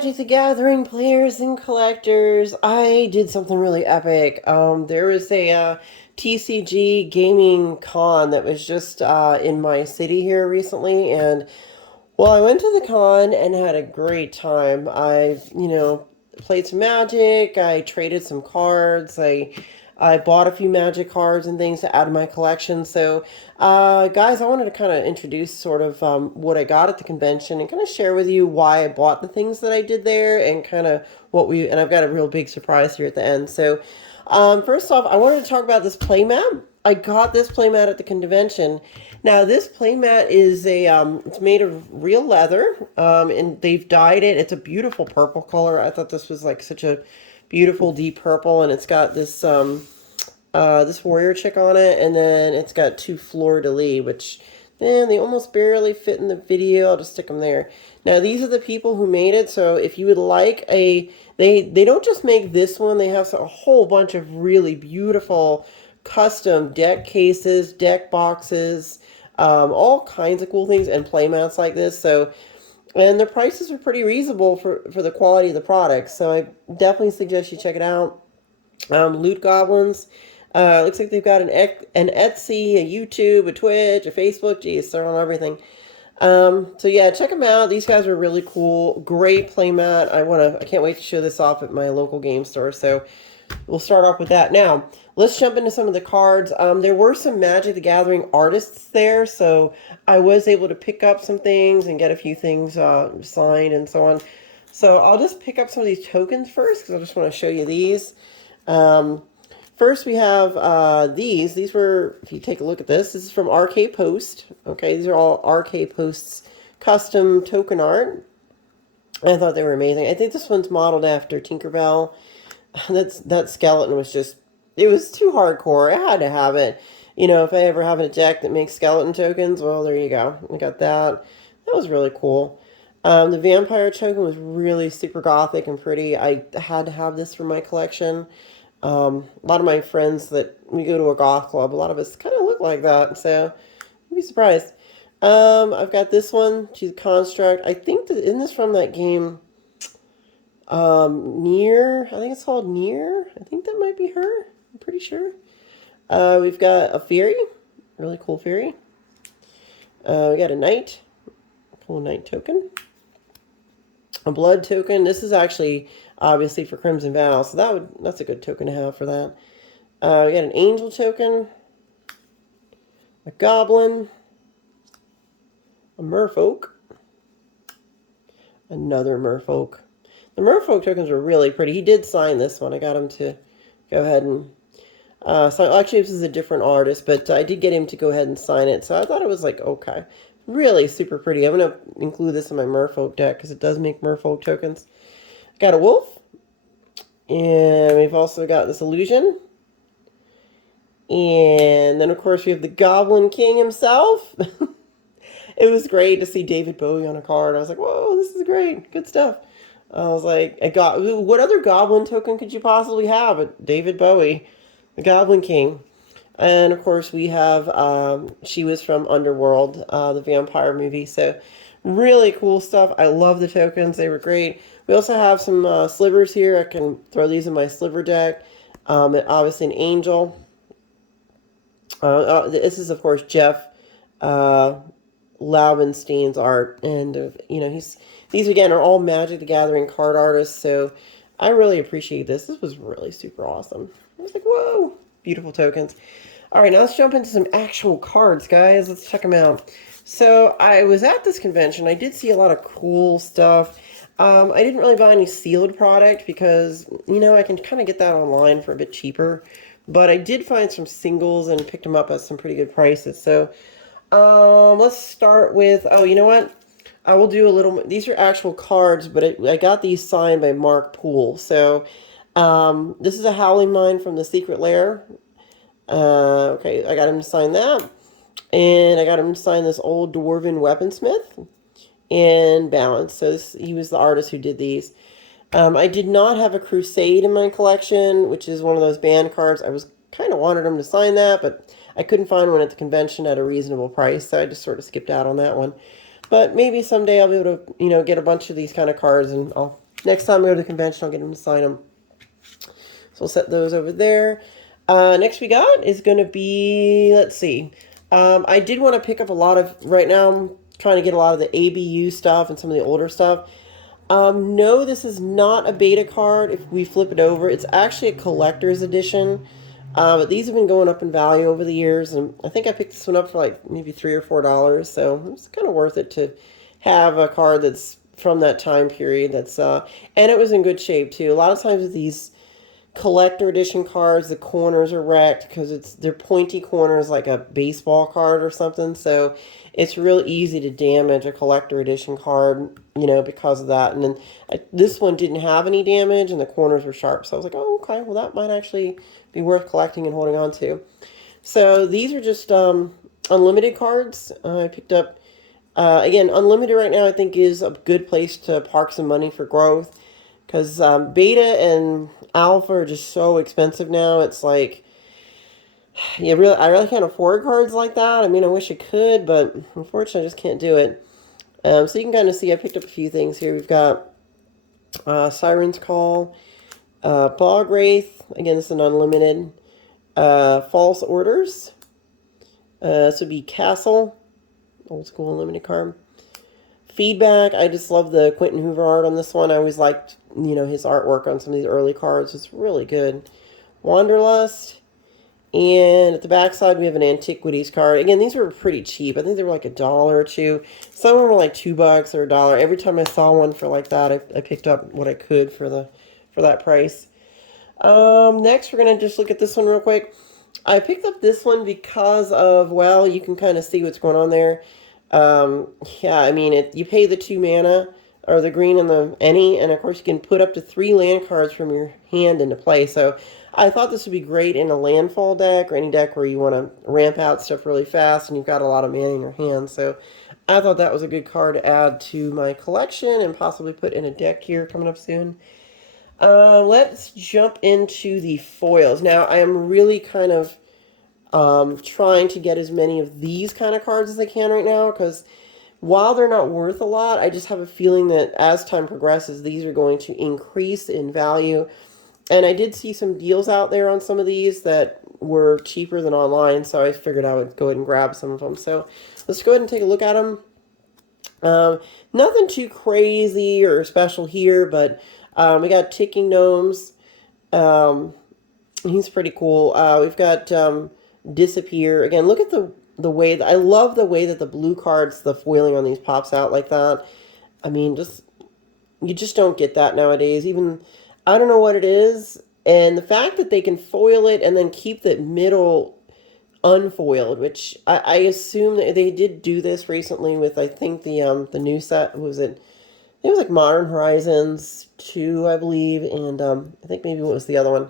Magic the Gathering players and collectors, I did something really epic. There was a TCG gaming con that was just in my city here recently, and well, I went to the con and had a great time. I played some Magic. I traded some cards. I bought a few Magic cards and things to add to my collection. So, guys, I wanted to kind of introduce sort of what I got at the convention and kind of share with you why I bought the things that I did there and kind of and I've got a real big surprise here at the end. So, first off, I wanted to talk about this playmat. I got this playmat at the convention. Now, this playmat is it's made of real leather, and they've dyed it. It's a beautiful purple color. I thought this was like such a beautiful deep purple, and it's got this warrior chick on it, and then it's got two fleur-de-lis, which, man, they almost barely fit in the video. I'll just stick them there. Now, these are the people who made it, so if you would like they don't just make this one, they have a whole bunch of really beautiful custom deck cases, deck boxes, all kinds of cool things, and playmats like this, so, and the prices are pretty reasonable for the quality of the product, so I definitely suggest you check it out. Loot Goblins. Looks like they've got an Etsy, a YouTube, a Twitch, a Facebook. Geez, they're on everything. So yeah, check them out. These guys are really cool. Great playmat. I can't wait to show this off at my local game store. So we'll start off with that. Now, let's jump into some of the cards. There were some Magic the Gathering artists there, so I was able to pick up some things and get a few things signed and so on. So I'll just pick up some of these tokens first because I just want to show you these. First we have these. These were, if you take a look at this is from RK Post. Okay, these are all RK Post's custom token art. I thought they were amazing. I think this one's modeled after Tinkerbell. That skeleton was just, it was too hardcore. I had to have it. You know, if I ever have a deck that makes skeleton tokens, well, there you go. I got that. That was really cool. The vampire token was really super gothic and pretty. I had to have this for my collection. A lot of my friends that we go to a goth club, a lot of us kind of look like that, so you'd be surprised. I've got this one. She's a construct. I think isn't this from that game? Near. I think it's called Near. I think that might be her. I'm pretty sure. We've got a fairy, really cool fairy. We got a knight, cool knight token. A blood token. This is actually obviously for Crimson Vow, so that's a good token to have for that. We got an angel token, a goblin, a merfolk, another merfolk. The merfolk tokens are really pretty. He did sign this one. I got him to go ahead and sign. Actually, this is a different artist, but I did get him to go ahead and sign it, so I thought it was like, okay. Really super pretty. I'm going to include this in my merfolk deck because it does make merfolk tokens. Got a wolf. And we've also got this illusion. And then, of course, we have the Goblin King himself. It was great to see David Bowie on a card. I was like, whoa, this is great. Good stuff. I was like, what other Goblin token could you possibly have? David Bowie, the Goblin King. And, of course, we have, she was from Underworld, the vampire movie. So, really cool stuff. I love the tokens. They were great. We also have some slivers here. I can throw these in my sliver deck. Obviously, an angel. This is, of course, Jeff Laubenstein's art. And, these, again, are all Magic the Gathering card artists. So, I really appreciate this. This was really super awesome. I was like, whoa, beautiful tokens. All right, now let's jump into some actual cards, guys. Let's check them out. So I was at this convention. I did see a lot of cool stuff. I didn't really buy any sealed product because, I can kind of get that online for a bit cheaper. But I did find some singles and picked them up at some pretty good prices. So let's start with, oh, you know what? I will do a little, these are actual cards, but I got these signed by Mark Poole. So this is a Howling Mine from the Secret Lair. Okay, I got him to sign that. And I got him to sign this old Dwarven Weaponsmith and Balance. So he was the artist who did these. I did not have a Crusade in my collection, which is one of those banned cards. I was kind of wanted him to sign that, but I couldn't find one at the convention at a reasonable price, so I just sort of skipped out on that one. But maybe someday I'll be able to, get a bunch of these kind of cards, and I'll Next time I go to the convention, I'll get him to sign them. So we'll set those over there. Next we got is going to be, let's see. I did want to pick up a lot of, right now I'm trying to get a lot of the ABU stuff and some of the older stuff. No, this is not a beta card. If we flip it over, it's actually a collector's edition. But these have been going up in value over the years, and I think I picked this one up for like maybe $3 or $4, so it's kind of worth it to have a card that's from that time period. That's and it was in good shape too. A lot of times with these collector edition cards, the corners are wrecked because they're pointy corners like a baseball card or something. So it's real easy to damage a collector edition card, because of that. And then this one didn't have any damage and the corners were sharp. So I was like, oh, okay, well that might actually be worth collecting and holding on to. So these are just unlimited cards. I picked up, again, unlimited right now I think is a good place to park some money for growth. Because beta and alpha are just so expensive now. It's like, I really can't afford cards like that. I mean, I wish I could, but unfortunately I just can't do it. So you can kind of see I picked up a few things here. We've got Siren's Call, Bog Wraith. Again, this is an unlimited. False Orders. This would be Castle. Old school unlimited card. Feedback. I just love the Quentin Hoover art on this one. I always liked, his artwork on some of these early cards. It's really good. Wanderlust. And at the back side, we have an Antiquities card. Again, these were pretty cheap. I think they were like $1 or $2. Some of them were like $2 or $1. Every time I saw one for like that, I picked up what I could for that price. Next, we're going to just look at this one real quick. I picked up this one because of, well, you can kind of see what's going on there. Yeah, I mean, you pay the 2 mana, or the green and the any, and of course you can put up to 3 land cards from your hand into play. So I thought this would be great in a landfall deck, or any deck where you want to ramp out stuff really fast and you've got a lot of mana in your hand. So I thought that was a good card to add to my collection and possibly put in a deck here coming up soon. Let's jump into the foils. Now, I am really kind of trying to get as many of these kind of cards as I can right now, because while they're not worth a lot, I just have a feeling that as time progresses, these are going to increase in value. And I did see some deals out there on some of these that were cheaper than online, so I figured I would go ahead and grab some of them. So let's go ahead and take a look at them. Nothing too crazy or special here, but we got Ticking Gnomes. He's pretty cool. We've got Disappear. Again, look at the way that, I love the way that the blue cards, the foiling on these pops out like that. I mean, you just don't get that nowadays. Even, I don't know what it is. And the fact that they can foil it and then keep the middle unfoiled, which I assume that they did do this recently with, I think, the new set, was it? It was like Modern Horizons 2, I believe, and I think maybe what was the other one?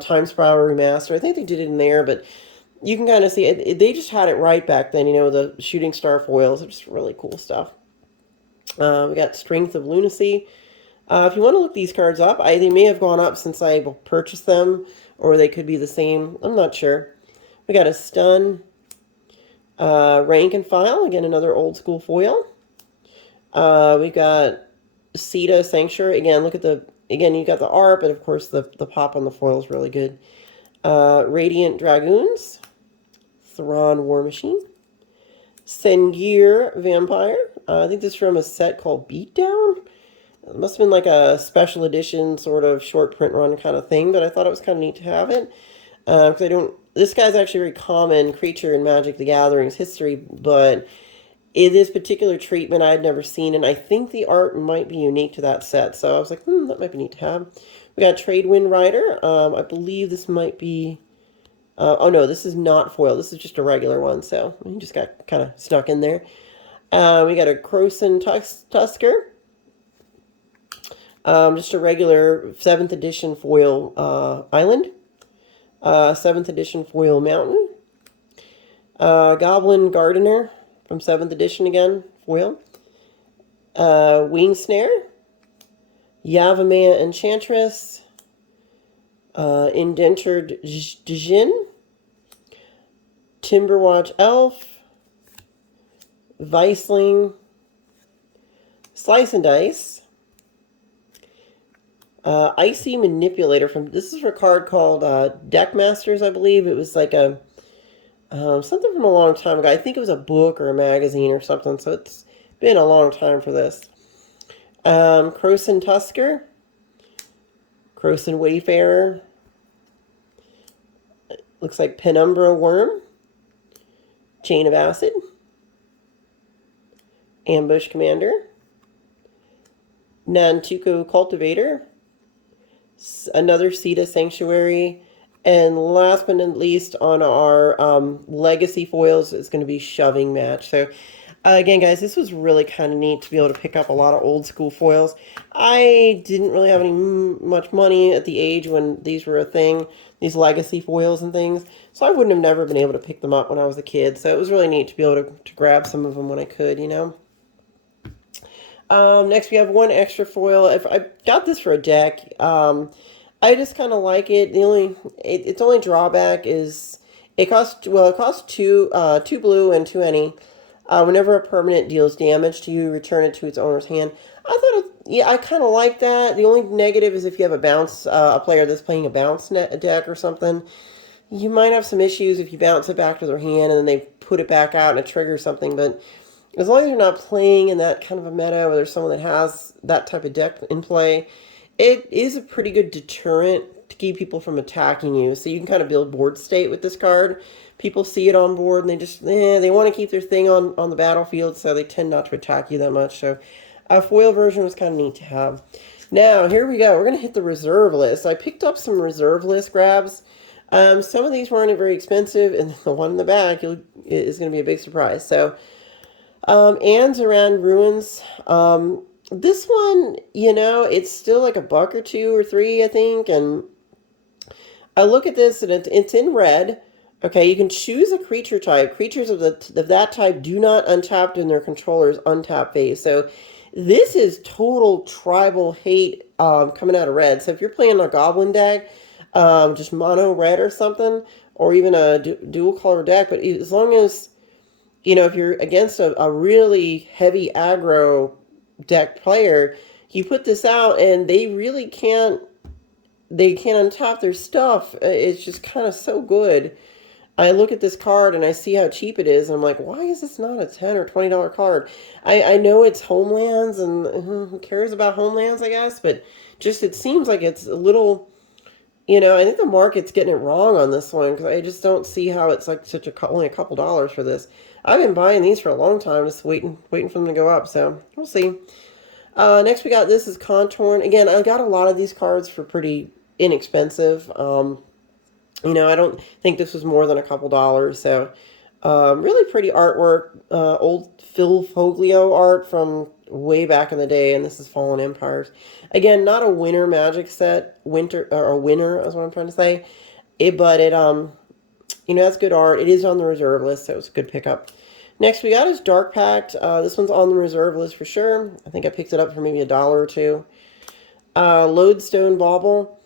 Time Spiral Remaster. I think they did it in there, but you can kind of see it. They just had it right back then, the Shooting Star foils are just really cool stuff. We got Strength of Lunacy. If you want to look these cards up, they may have gone up since I purchased them, or they could be the same. I'm not sure. We got a Stun, Rank and File, again, another old school foil. We got Sita Sanctuary. Again, look at you got the art, but of course the pop on the foil is really good. Radiant Dragoons, Thrawn War Machine, Sengir Vampire. I think this is from a set called Beatdown. It must have been like a special edition sort of short print run kind of thing, but I thought it was kind of neat to have it. Because this guy's actually a very common creature in Magic the Gathering's history, but this particular treatment I had never seen, and I think the art might be unique to that set. So I was like, that might be neat to have. We got Tradewind Rider. I believe this might be... oh, no, this is not foil. This is just a regular one, so he just got kind of stuck in there. We got a Croson Tusker. Just a regular 7th edition foil island. 7th edition foil mountain. Goblin Gardener from 7th edition again, foil. Wing Snare. Yavimaya Enchantress. Indentured Djinn. Timberwatch Elf. Viceling. Slice and Dice. Icy Manipulator this is for a card called Deck Masters, I believe. It was like a something from a long time ago. I think it was a book or a magazine or something, so it's been a long time for this. Croson Tusker, Croson Wayfarer, looks like Penumbra Worm, Chain of Acid, Ambush Commander, Nantuko Cultivator, another Sita Sanctuary, and last but not least on our legacy foils is going to be Shoving Match. So again, guys, this was really kind of neat to be able to pick up a lot of old school foils. I didn't really have much money at the age when these were a thing, these legacy foils and things, so I wouldn't have never been able to pick them up when I was a kid. So it was really neat to be able to grab some of them when I could, you know. Next, we have one extra foil. If I got this for a deck, I just kind of like it. Its only drawback is it costs two blue and 2 any. Whenever a permanent deals damage to you, return it to its owner's hand. I kind of like that. The only negative is if you have a player that's playing a bounce deck or something, you might have some issues if you bounce it back to their hand and then they put it back out and it triggers something. But as long as you're not playing in that kind of a meta where there's someone that has that type of deck in play, it is a pretty good deterrent to keep people from attacking you. So you can kind of build board state with this card. People see it on board and they want to keep their thing on the battlefield, so they tend not to attack you that much. So a foil version was kind of neat to have. Now, here we go. We're going to hit the reserve list. I picked up some reserve list grabs. Some of these weren't very expensive, and the one in the back is going to be a big surprise. So, Anne's Around Ruins. This one, it's still like $1 or $2 or $3, I think. And I look at this, and it's in red. Okay, you can choose a creature type. Creatures of that type do not untap in their controller's untap phase. So this is total tribal hate coming out of red. So if you're playing a goblin deck, just mono red or something, or even a dual color deck, but as long as, if you're against a really heavy aggro deck player, you put this out and they really can't untap their stuff. It's just kind of so good. I look at this card and I see how cheap it is, and I'm like, why is this not a $10 or $20 card? I know it's Homelands, and who cares about Homelands, I guess, but just it seems like it's a little, I think the market's getting it wrong on this one, because I just don't see how it's like only a couple dollars for this. I've been buying these for a long time, just waiting for them to go up, so we'll see. Next we got, this is Contorn. Again, I got a lot of these cards for pretty inexpensive. I don't think this was more than a couple dollars. So, really pretty artwork. Old Phil Foglio art from way back in the day, and this is Fallen Empires. Again, not a winter Magic set. Winter or a winner is what I'm trying to say. But it has good art. It is on the reserve list, so it's a good pickup. Next we got is Dark Pact. This one's on the reserve list for sure. I think I picked it up for maybe $1 or $2. Lodestone Bauble.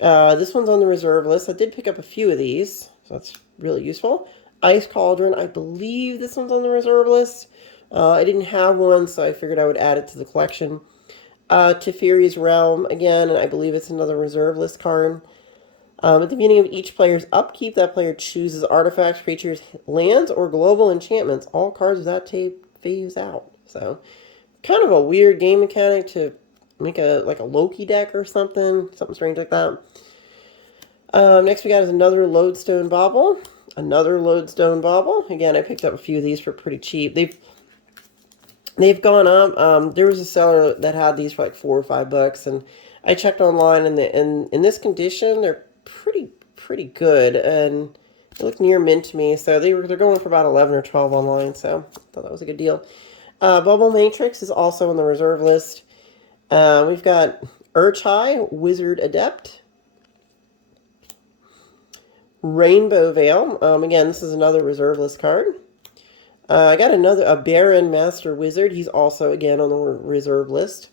This one's on the reserve list. I did pick up a few of these, so that's really useful. Ice Cauldron, I believe this one's on the reserve list. I didn't have one, so I figured I would add it to the collection. Teferi's Realm, again, and I believe it's another reserve list card. At the beginning of each player's upkeep, that player chooses artifacts, creatures, lands, or global enchantments. All cards of that tape phase out. So, kind of a weird game mechanic to make a Loki deck or something strange like that. Next we got is another Lodestone Bauble. Another Lodestone Bauble. Again, I picked up a few of these for pretty cheap. They've gone up. There was a seller that had these for like $4 or $5, and I checked online, and in this condition, they're pretty good, and they look near mint to me. So they're going for about 11 or 12 online. So I thought that was a good deal. Bubble Matrix is also on the reserve list. We've got Urchai, Wizard Adept. Rainbow Veil. Again, this is another reserve list card. I got a Baron Master Wizard. He's also, again, on the reserve list.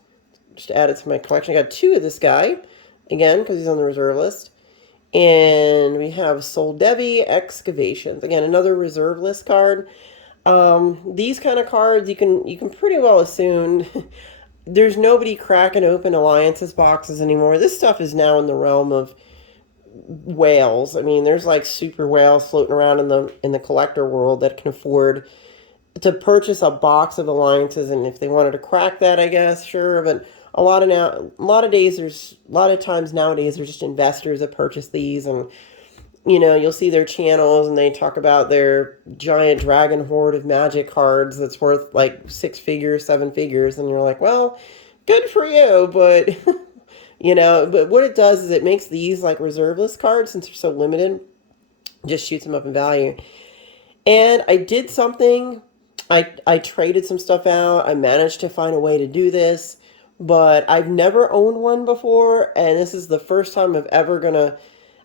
Just added to my collection. I got 2 of this guy, again, because he's on the reserve list. And we have Soul Devi Excavations. Again, another reserve list card. These kind of cards, you can pretty well assume... there's nobody cracking open alliances boxes anymore. This stuff is now in the realm of whales. I mean, there's like super whales floating around in the collector world that can afford to purchase a box of alliances, and if they wanted to crack that, I guess sure. But a lot of days, there's a lot of times nowadays there's just investors that purchase these, and you'll see their channels and they talk about their giant dragon horde of magic cards that's worth like 6 figures, 7 figures, and you're like, well, good for you, but but what it does is it makes these like reserve list cards, since they're so limited, just shoots them up in value. And I did something. I traded some stuff out. I managed to find a way to do this, but I've never owned one before, and this is the first time I'm gonna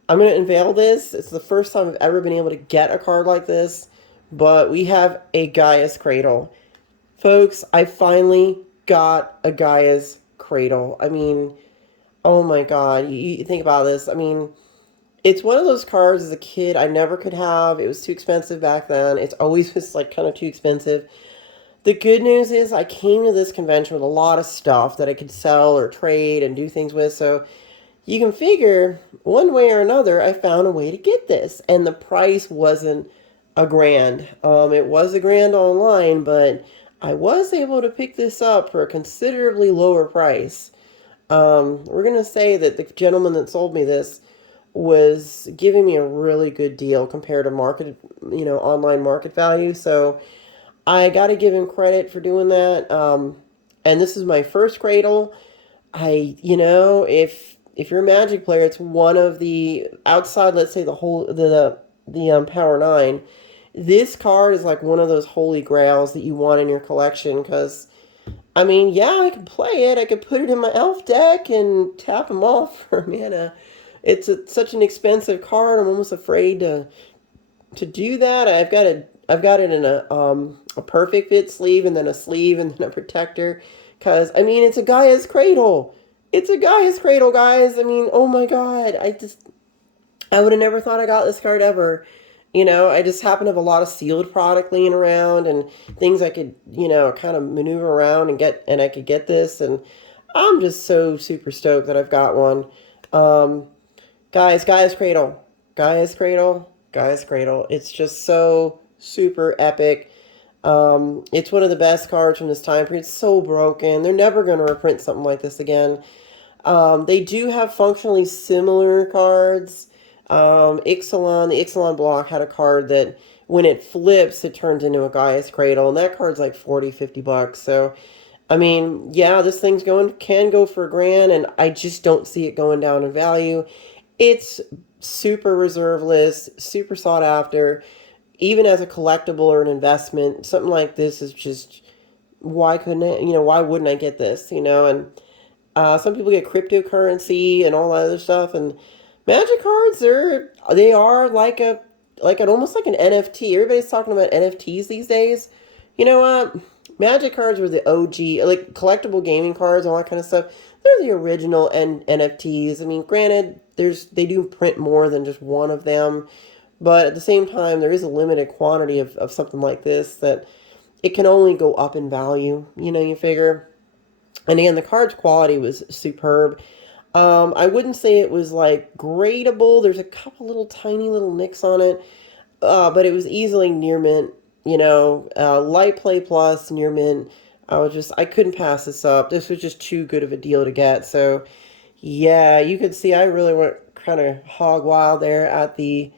unveil this. It's the first time I've ever been able to get a card like this, but we have a Gaia's Cradle. Folks, I finally got a Gaia's Cradle. I mean, oh my god, you think about this. I mean, it's one of those cards as a kid I never could have. It was too expensive back then. It's always just like kind of too expensive. The good news is I came to this convention with a lot of stuff that I could sell or trade and do things with, so you can figure one way or another I found a way to get this, and the price wasn't a grand. It was a grand online, but I was able to pick this up for a considerably lower price. We're gonna say that the gentleman that sold me this was giving me a really good deal compared to online market value. So I got to give him credit for doing that. And this is my first Cradle. If you're a Magic player, it's one of the outside, let's say the Power 9. This card is like one of those holy grails that you want in your collection, because I mean, yeah, I could play it. I could put it in my elf deck and tap them off for mana. It's such an expensive card. I'm almost afraid to do that. I've got it in a perfect fit sleeve, and then a sleeve, and then a protector. Cause I mean, it's a Gaia's Cradle. It's a Gaia's Cradle, guys. I mean, oh my god. I would have never thought I got this card ever. I just happen to have a lot of sealed product laying around and things I could, kind of maneuver around and I could get this, and I'm just so super stoked that I've got one. Guys, Gaia's Cradle. Gaia's Cradle. Gaia's Cradle. It's just so super epic. It's one of the best cards from this time period. It's so broken. They're never going to reprint something like this again. They do have functionally similar cards. The Ixalan block had a card that when it flips, it turns into a Gaia's Cradle, and that card's like 40, $50. So, I mean, yeah, this thing's can go for a grand, and I just don't see it going down in value. It's super reserve list, super sought after. Even as a collectible or an investment, something like this is just, why wouldn't I get this, and some people get cryptocurrency and all that other stuff, and Magic cards they are like almost like an NFT. Everybody's talking about NFTs these days. You know what? Magic cards were the OG, like collectible gaming cards, all that kind of stuff. They're the original NFTs. I mean, granted, they do print more than just one of them, but at the same time, there is a limited quantity of something like this that it can only go up in value. You figure. And again, the card's quality was superb. I wouldn't say it was like gradable. There's a couple little tiny little nicks on it, but it was easily near mint. Light play plus near mint. I couldn't pass this up. This was just too good of a deal to get. So, yeah, you could see I really went kind of hog wild there at the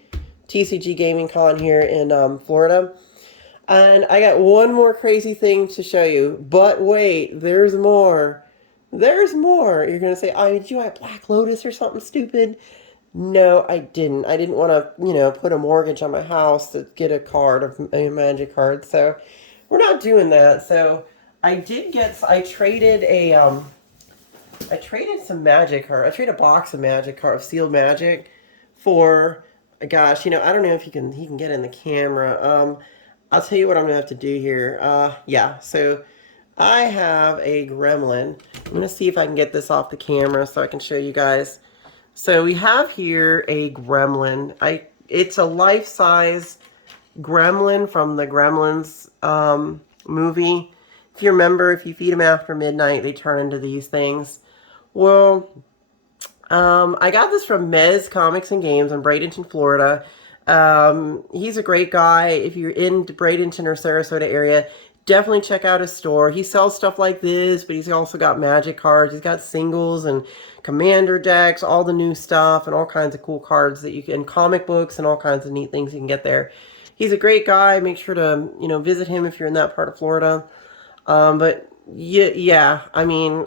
TCG-Con here in Florida. And I got one more crazy thing to show you. But wait, there's more. There's more. You're going to say, oh, did you have Black Lotus or something stupid? No, I didn't. I didn't want to, put a mortgage on my house to get a Magic card. So we're not doing that. So I traded some Magic card. I traded a box of Magic card, of sealed Magic for, gosh, I don't know if he can get in the camera. I'll tell you what I'm going to have to do here. Yeah, so I have a gremlin. I'm going to see if I can get this off the camera so I can show you guys. So we have here a gremlin. It's a life-size gremlin from the Gremlins movie. If you remember, if you feed them after midnight, they turn into these things. Well, I got this from Mez Comics and Games in Bradenton, Florida. He's a great guy. If you're in Bradenton or Sarasota area, definitely check out his store. He sells stuff like this, but he's also got magic cards. He's got singles and commander decks, all the new stuff, and all kinds of cool cards that you can, comic books, and all kinds of neat things you can get there. He's a great guy. Make sure to visit him if you're in that part of Florida. But yeah, I mean,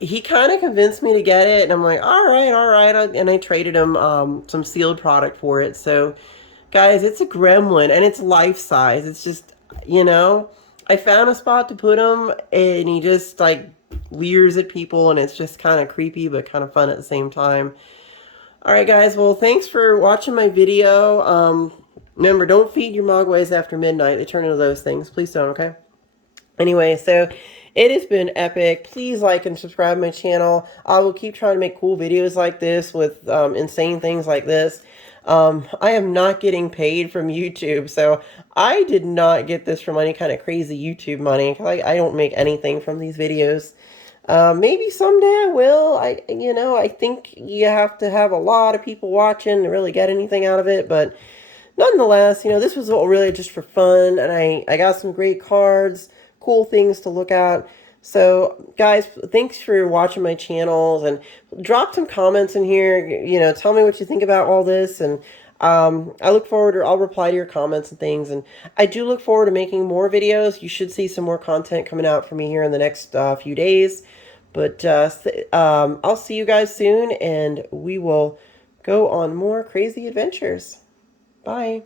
he kind of convinced me to get it, and I'm like, all right, all right, and I traded him some sealed product for it. So, guys, it's a gremlin, and it's life size. It's just, I found a spot to put him, and he just like leers at people, and it's just kind of creepy, but kind of fun at the same time. All right, guys. Well, thanks for watching my video. Remember, don't feed your mogways after midnight. They turn into those things. Please don't, okay? Anyway, so it has been epic. Please like and subscribe to my channel. I will keep trying to make cool videos like this with insane things like this. I am not getting paid from YouTube, so I did not get this from any kind of crazy YouTube money. I don't make anything from these videos. Maybe someday I will. I think you have to have a lot of people watching to really get anything out of it, but nonetheless, this was all really just for fun, and I got some great cards, cool things to look at. So, guys, thanks for watching my channels, and drop some comments in here. Tell me what you think about all this, and I look forward, or I'll reply to your comments and things, and I do look forward to making more videos. You should see some more content coming out from me here in the next few days, but I'll see you guys soon, and we will go on more crazy adventures. Bye.